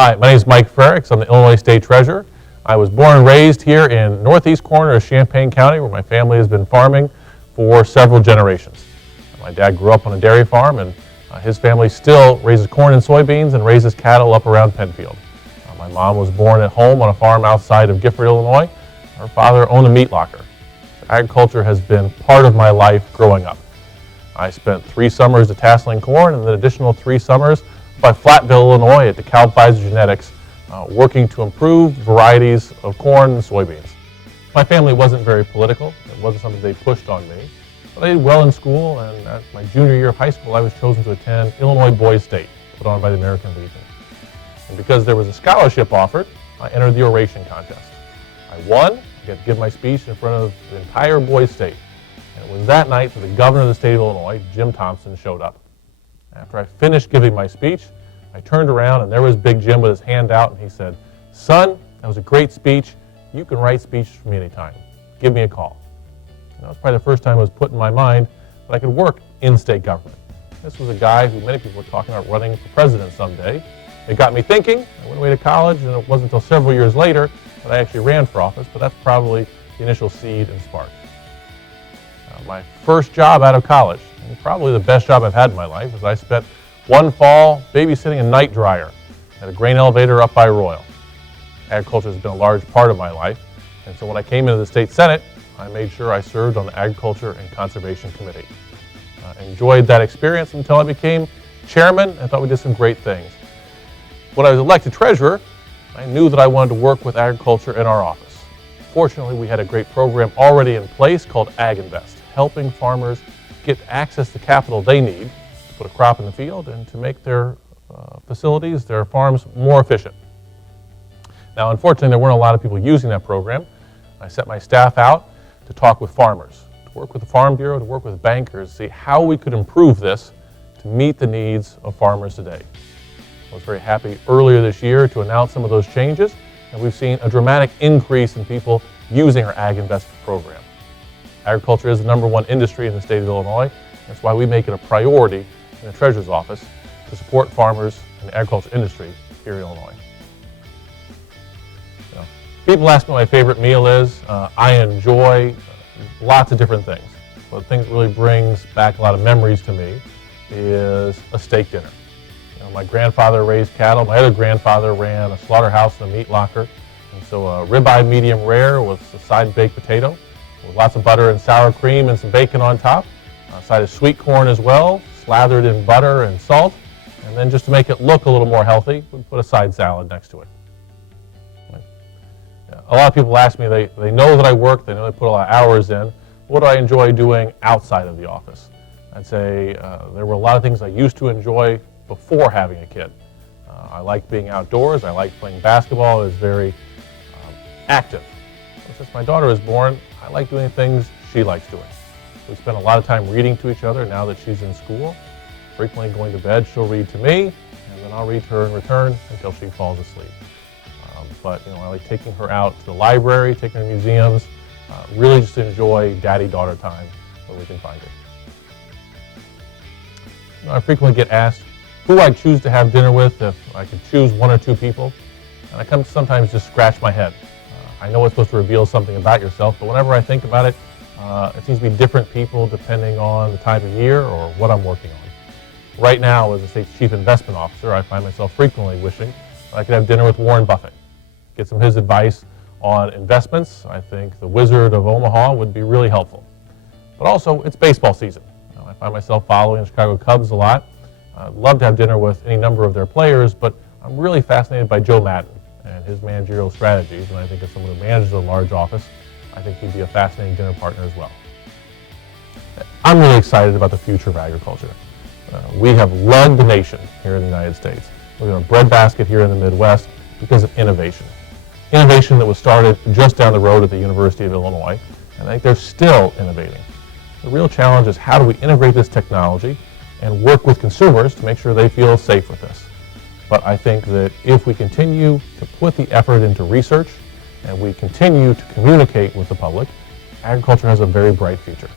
Hi, my name is Mike Frericks. I'm the Illinois State Treasurer. I was born and raised here in northeast corner of Champaign County, where my family has been farming for several generations. My dad grew up on a dairy farm, and his family still raises corn and soybeans and raises cattle up around Penfield. My mom was born at home on a farm outside of Gifford, Illinois. Her father owned a meat locker. Agriculture has been part of my life growing up. I spent 3 summers detasseling corn and an additional 3 summers by Flatville, Illinois at DeKalb Pfizer Genetics, working to improve varieties of corn and soybeans. My family wasn't very political. It wasn't something they pushed on me. But I did well in school, and at my junior year of high school, I was chosen to attend Illinois Boys State, put on by the American Legion. And because there was a scholarship offered, I entered the oration contest. I won. I got to give my speech in front of the entire Boys State. And it was that night that the governor of the state of Illinois, Jim Thompson, showed up. After I finished giving my speech, I turned around and there was Big Jim with his hand out, and he said, "Son, that was a great speech. You can write speeches for me anytime. Give me a call." And that was probably the first time it was put in my mind that I could work in state government. This was a guy who many people were talking about running for president someday. It got me thinking. I went away to college, and it wasn't until several years later that I actually ran for office, but that's probably the initial seed and spark. My first job out of college, and probably the best job I've had in my life, is I spent one fall babysitting a night dryer at a grain elevator up by Royal. Agriculture has been a large part of my life, and so when I came into the state Senate, I made sure I served on the Agriculture and Conservation Committee. I enjoyed that experience until I became chairman and thought we did some great things. When I was elected treasurer, I knew that I wanted to work with agriculture in our office. Fortunately, we had a great program already in place called Ag Invest, helping farmers get access to capital they need to put a crop in the field and to make their facilities, their farms, more efficient. Now, unfortunately, there weren't a lot of people using that program. I sent my staff out to talk with farmers, to work with the Farm Bureau, to work with bankers, to see how we could improve this to meet the needs of farmers today. I was very happy earlier this year to announce some of those changes, and we've seen a dramatic increase in people using our Ag Invest program. Agriculture is the #1 industry in the state of Illinois. That's why we make it a priority in the Treasurer's Office to support farmers and the agriculture industry here in Illinois. People ask me what my favorite meal is. I enjoy lots of different things. But the thing that really brings back a lot of memories to me is a steak dinner. My grandfather raised cattle. My other grandfather ran a slaughterhouse and a meat locker. And so a ribeye medium rare with a side baked potato with lots of butter and sour cream and some bacon on top. A side of sweet corn as well, slathered in butter and salt. And then just to make it look a little more healthy, we put a side salad next to it. A lot of people ask me, they know that I work, they know I put a lot of hours in. What do I enjoy doing outside of the office? I'd say there were a lot of things I used to enjoy before having a kid. I like being outdoors. I like playing basketball. I was very active. Since my daughter was born, I like doing things she likes doing. We spend a lot of time reading to each other now that she's in school. Frequently going to bed, she'll read to me, and then I'll read to her in return until she falls asleep. But I like taking her out to the library, taking her to museums, really just enjoy daddy-daughter time when we can find it. I frequently get asked who I'd choose to have dinner with if I could choose 1 or 2 people, and I sometimes just scratch my head. I know it's supposed to reveal something about yourself, but whenever I think about it, it seems to be different people depending on the time of year or what I'm working on. Right now, as the state's chief investment officer, I find myself frequently wishing I could have dinner with Warren Buffett, get some of his advice on investments. I think the Wizard of Omaha would be really helpful. But also, it's baseball season. I find myself following the Chicago Cubs a lot. I'd love to have dinner with any number of their players, but I'm really fascinated by Joe Maddon and his managerial strategies, and I think as someone who manages a large office, I think he'd be a fascinating dinner partner as well. I'm really excited about the future of agriculture. We have led the nation here in the United States. We have a breadbasket here in the Midwest because of innovation. Innovation that was started just down the road at the University of Illinois, and I think they're still innovating. The real challenge is how do we integrate this technology and work with consumers to make sure they feel safe with this. But I think that if we continue to put the effort into research and we continue to communicate with the public, agriculture has a very bright future.